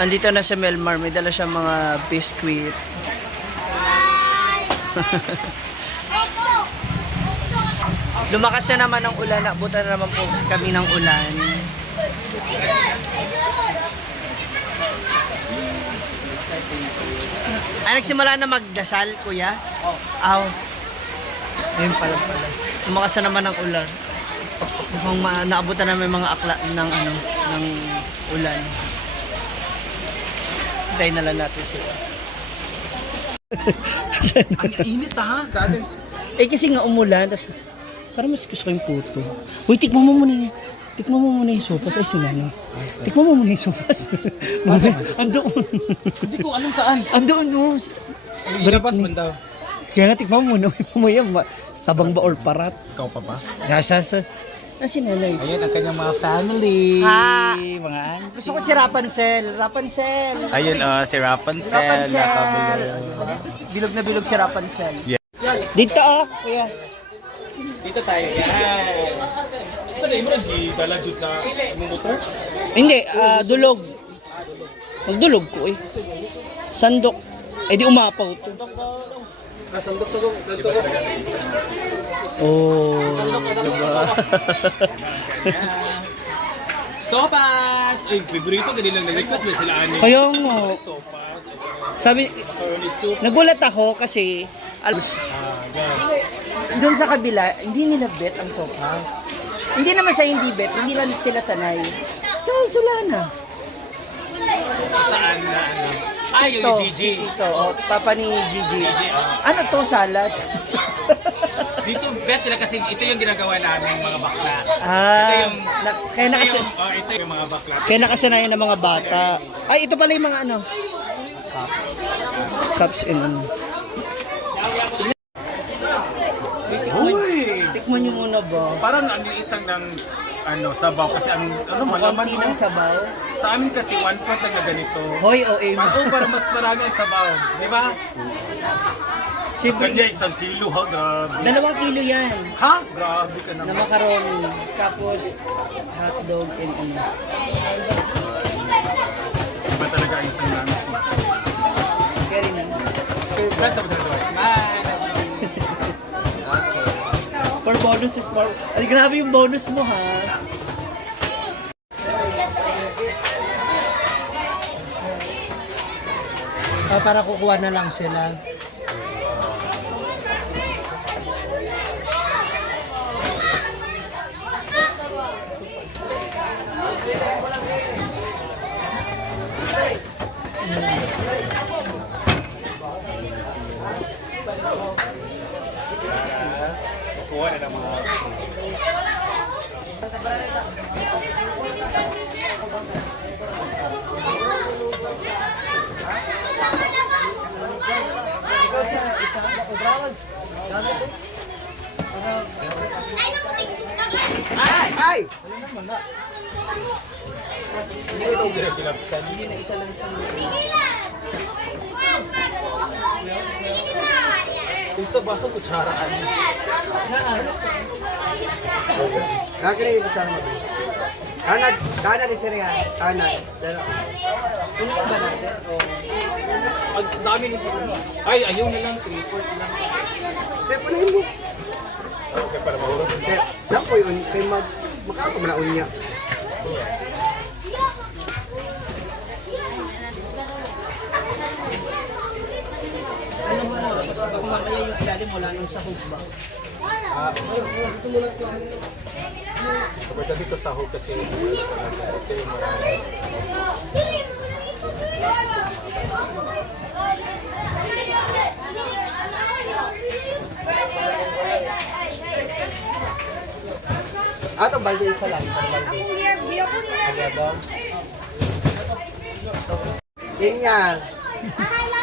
Andito na sa Melmar, may dala siyang mga biscuit. Lumakas na naman ang ulan, nabutan na naman po kami ng ulan. Ay, nagsimula na magdasal, kuya? Oo. Aw. Ayun pala. Lumakas na naman ang ulan. Mukhang naabutan na may mga akla ng ng ulan. Hintayin na lang natin sila. Ang init ha, grabe. Kasi nga umulan, tas parang mas gusto ko yung puto. Uy, tikman mo muna yung sopas. Ay, sinano. Tikman mo muna yung sopas. Andoon. Hindi ko alam saan. Andoon, no. Ilabas man daw. Kaya nga, tikman mo muna. Tabang ba or parat? Ikaw pa ba? Nasasas. Si nanay. Ayan ang kanyang mga family. Mga an. Gusto ko si Rapunzel. Ayun, si Rapunzel. Bilog na bilog si Rapunzel. Yeah. Dito kuya. Dito tayo. Yan. Saan mo nag-dala dyan sa motor? Hindi, dulog. Nagdulog ko eh. Sandok. Di umapaw to. Sandok sa ganito. Oh, diba? Sopas! Ay, favorito ka nilang nag-request ba sila ani? Kaya nga. Sopas. Sabi, Macaroni soup. nagulat ako kasi doon sa kabila, hindi nila bet ang sopas. Hindi naman sa hindi bet, hindi lang sila sanay. Sa Solana. Saan na ano? Ay, yung Gigi. Ito, papa ni Gigi. Ano to, salad? Dito, bet nila kasi ito yung ginagawa namin mga bakla. Ito yung, ito yung mga bakla. Kaya nakasanayan ng mga bata. Ay, ito pala yung mga ano. Cups and ano. Tikman nyo muna ba? Parang ang liitan ng sabaw kasi ang malaman Konti ng sabaw. sa amin kasi 1 pot na ganito. Hoy, OA mo. Para mas marami ang sabaw, di ba? Siyempre, Kanya 1 kilo ha, grabe. 2 kilo yan. Ha? Grabe ka Na naman. macaroni. Tapos, hotdog and ano. Iba talaga ang isang lunch. Very na. Best of the advice. Bye! For bonuses, ay, grabe yung bonus mo ha. Para kukuha na lang sila. Kuha na ng mga... Ikaw sa isang broward. Ay! Hindi ko sila kinapsan. Hindi na isa lang siyang Isa basta kutsaraan. Kakira yung kutsara mo. Kanan ni Sir nga. Kanan. Ano ba natin? Ang dami nito. Ay, ayaw na lang. 3-4 lang. Kaya pala mo. Okay, para mahulog. Kaya, naku yun. Kaya makakamanaan niya. Ano mo na? Kasi baka mamaya yung ilalim wala nang sahog ba? Kapag dito sahog kasi ito yung marami. Ato, balde isa lang. Balde. Yun nga.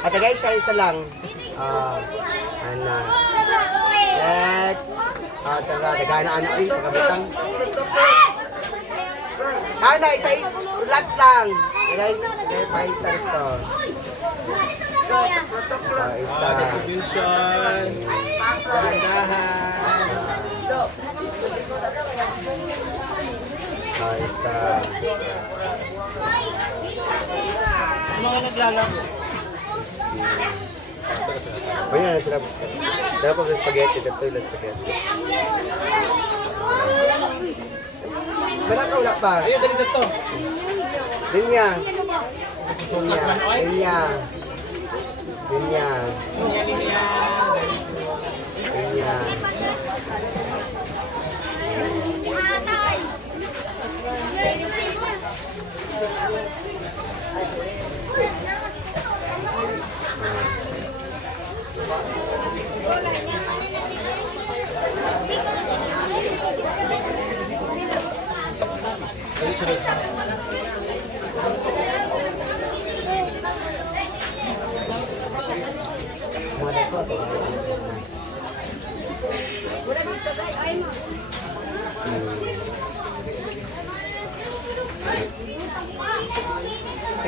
At guys, siya isa lang. Ana. Let's. Tagana ano ay tagabutang. Ana, isa ulat lang. Guys, pa isa ito. Isa. Distribution. Gandahan. Isa. mga naglalaro. O yan, sarap. Sarap ang spaghetti. Ito yung spaghetti. Meron ka wala pa? Ayun, ganito to. Linya. Plus one oil. Linya. Linya. Linya. Linya.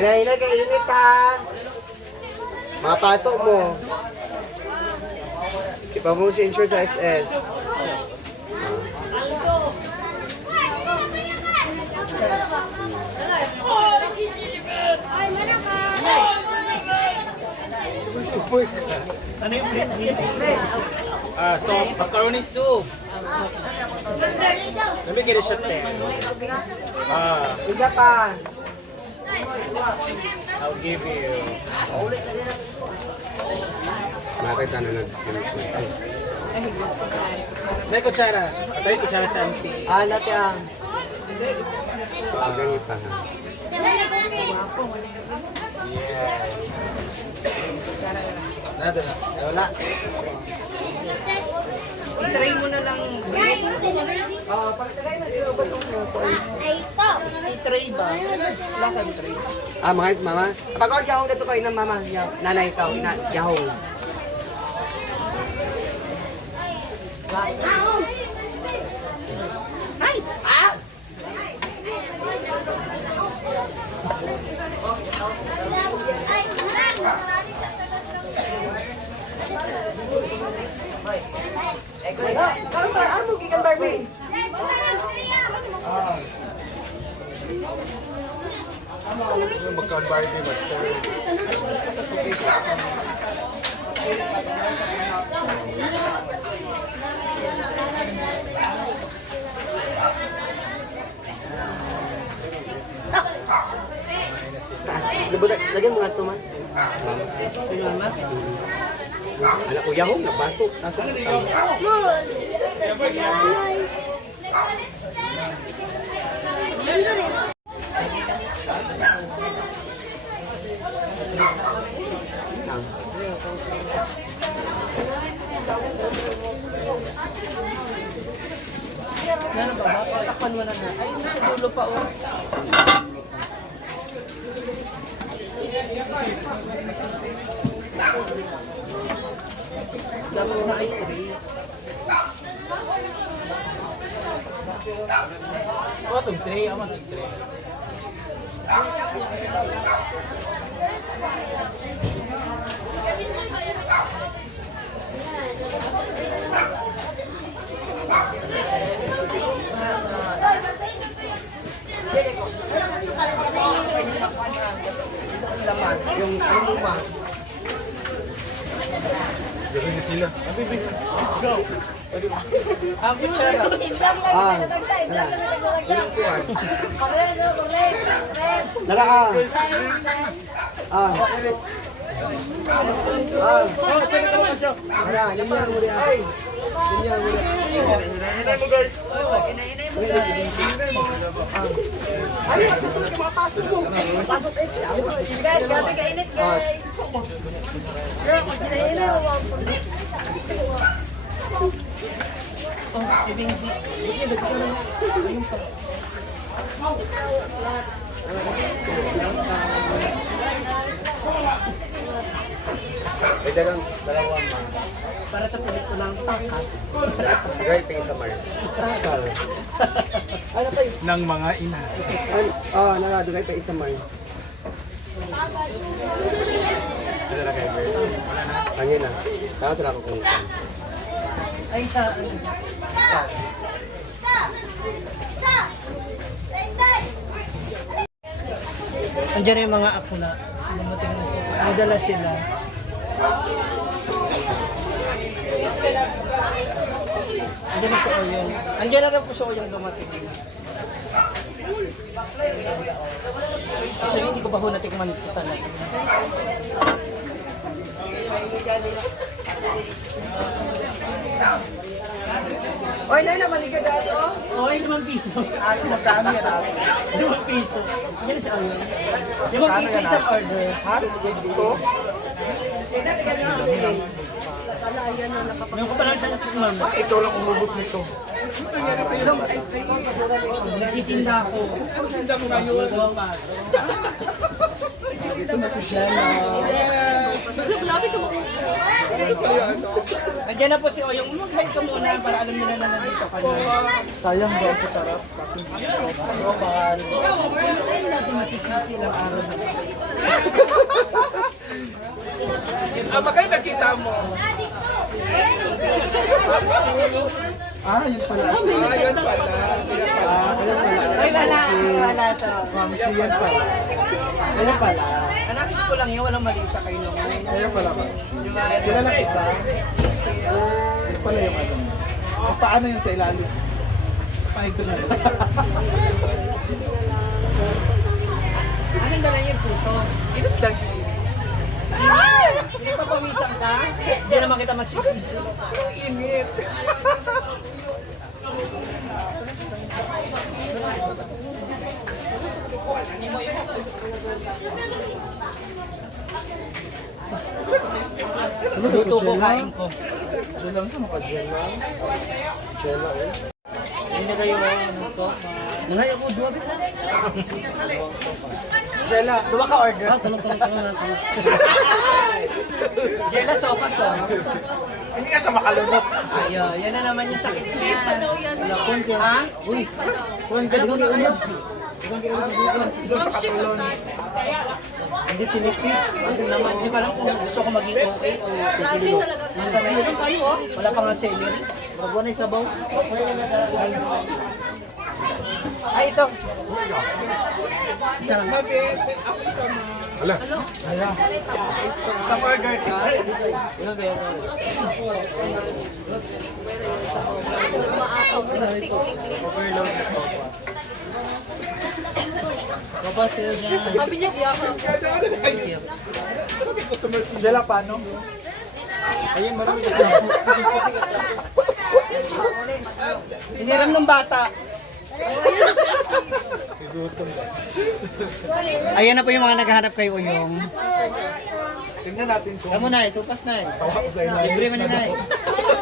Kinainay kay init ha. Mapasok mo. Ipa mo si insure sa SS. Ano yung bread dito? So, macaroni soup. Let me get a shot there. Ija pa. I'll give you. Nakita na May kutsara. Patay kutsara sa auntie. natin ang. Ganyan pa ha. Yes. Nada na. Wala. I-try mo na lang bread. Pagtagay na zero ba itong I-tray ba? Wala kang tray. mga is mama. Kapag ako yahong dito ko inang mama. Nanay ikaw. Yahong. Karon ba ano gikan Barbie? Lagyan mo nga ito, man. Anak ko, yahong, napasok. Nasa Ano ba? Pasakpan mo na na. Ay, nasa dulo pa oh. Dapat na i-tray. Oh, itong tray. Ama itong tray. yung ano ba? Gawin na sila. Ang kutsara. Naraan. Naraan, yun yan mo rin. Yun yan mo rin. Ay, ito talaga mapasok mo. Mapasok eh. Guys, gabi kainit guys. Girl, pag ginayin na, wag po. May dalawang ma. Para sa pelikulang pangkat. Gay ping sa mar. Tragal. Ano pa yun? Ng mga ina. Naladugay pa isa mar. Ano na kayo, Bert? Hangin na. Kaya sila ko kung Ay, sa... Andiyan na yung mga ako na Dumating na sila. May dala sila. Andiyan na si Oyong. Andiyan na rin po si Oyong dumating. So hindi ko pa ho natikman ito talaga. Oy, Nay, maliga dali, oh. Okay, 5 piso. Ako magkano yan ako? 5 piso. Yan si Oyong. 5 piso isang order. Ha? Just ko? Yung ko pa lang siya natikman. Ito lang umubos nito. Nagtitinda ako. Nagtitinda mo ngayon. Lapit mo. Andiyan na po si Oyong. Mag-hide ka muna para alam nila na nandito ka na. Sayang ba sa sarap? Kasi So, baka natin masisisi lang araw na. Magkano nakita mo? yun pala. Ayun pala. Ay, wala to. Ma'am, yan pala. Ayun pala. Anak ko lang yun, walang mali sa kayo nung. Ayun pala ba? Kilala kita. Yun pala yung ano. Paano yun sa ilalim? Pahig ko na. Anong dala niyo puto? Hindi pa pawisan ka? Hindi naman kita masisisi. Init. Luto ko, kain ko. Gel lang sa mukha, gel lang. Gel lang eh. Hindi na kayo ano to? Ngay ako, duwa ba? Jela, dua ka order? Tulong. Jela, sopas oh. Hindi ka siya makalunok. Ayo, yan na naman yung sakit niya. Ha? Uy, kuhan ka dito kayo. Ma'am, ship aside. Hindi tinipid. Ano naman, hindi ko alam kung gusto ko maging okay o Grabe talaga. masanay. Wala pa nga celery. Magbuwan na isabaw. Ay, ito. Isang order ka. Ilang bero? Maakaw, siksik. Overload na to. Papa, sila dyan. Sabi niya, di ako. Thank you. Gela paano? Ayun, marami kasi. Hiniram ng bata. Ayan na po yung mga naghahanap kay Uyong. Tingnan natin kung Kamu na, supas na. tawak sa ilalim. Libre man na.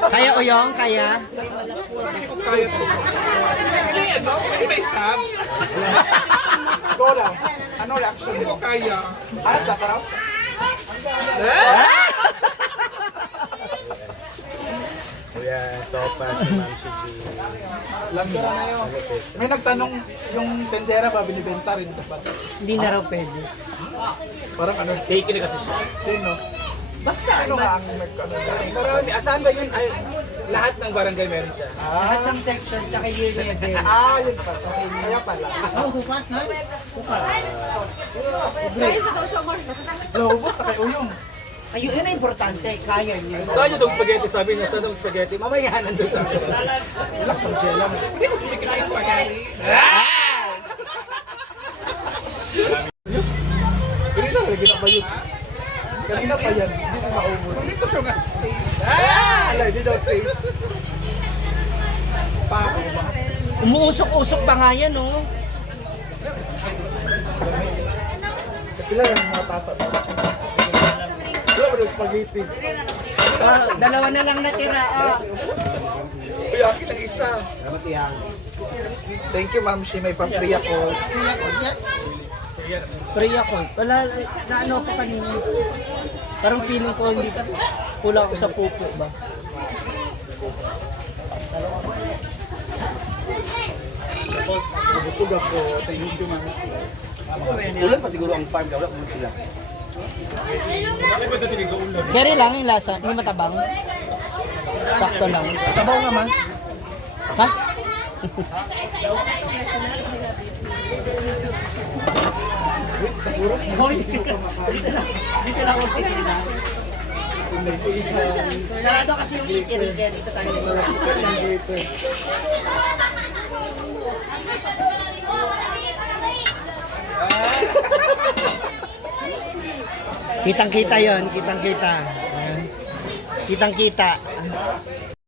Kaya Uyong, kaya. Ano? Pwede ba isab? Go lang. Ano reaction mo? Kaya. Aras sa taraw? Ayan, sopas ni Ma'am Shiji. Lamig. May nagtanong yung tendera ba binibenta rin ba? Hindi na raw pwede. Parang ano? Take na kasi siya. Sino? Basta, Sino nga ang nag-ano? Marami. Asan ba yun? Ay, lahat ng barangay meron siya. lahat ng section, tsaka year level. Yun pala. Kaya pala. Kain pa daw siya, Mars. Lubos na kay Uyong. Ayun, yun ang importante, kaya niya. Saan yung dog spaghetti? Sabi niya, saan dog spaghetti? Mamaya nandun sa akin. Relax ang gel lang. Hindi mo kumikita yung spaghetti. Ganito na, lagi na ba yun? Kanina pa yan. Hindi ko maubos. Dito siya nga. Alay, hindi daw safe. Pa ako ba? Umuusok-usok pa nga yan, oh. Kapila lang yung mga tasa. Wala ba yung spaghetti? Dalawa na lang natira, ah. Uy, akin ang isa. Salamat yan. Thank you, Ma'am Shi. May pang-free ako. Pray ako. Wala, naano ako kanina. Parang feeling ko hindi ka, kulang ako sa pupo ba? Nabusog ako. Thank you, Ma'am Shi. Ulan pa siguro ang farm. Wala kung sila. Gary lang yung lasa, hindi matabang. Sakto lang. Tabaw nga man. Ha? Wait, sa oras na. Dito na ako titignan. Sarado kasi yung eatery kaya dito tayo. Kitang-kita yon, kitang-kita. Ayan. Kitang-kita.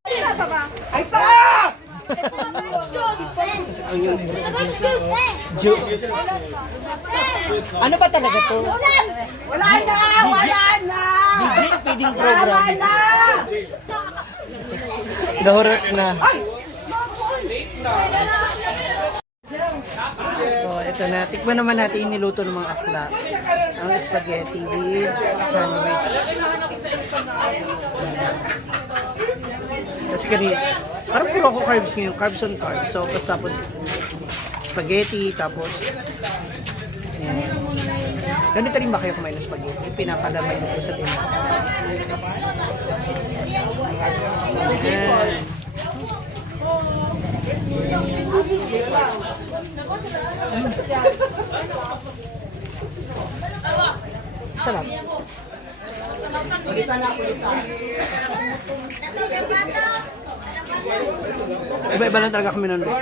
Isa pa ba? Ay, sarap! Ano ba talaga to? Wala na! Wala na! Legit feeding program. na! Dahurot na. So, ito na. Tikman naman natin yung niluto ng mga akla. Ang spaghetti with sandwich. Kasi kanina, parang puro ako carbs ngayon. Carbs on carbs. So, tapos spaghetti, tapos ayan. Ganito rin ba kayo kumain ng spaghetti? Pinapadamay mo po sa dinner. Ayan. Sarap. Iba-iba lang talaga kami ng luto.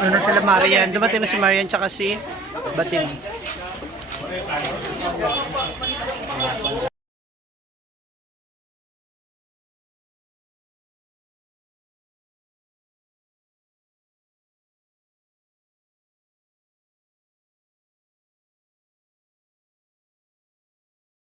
Ano na sila Marian? Dumating na si Marian tsaka si Bating.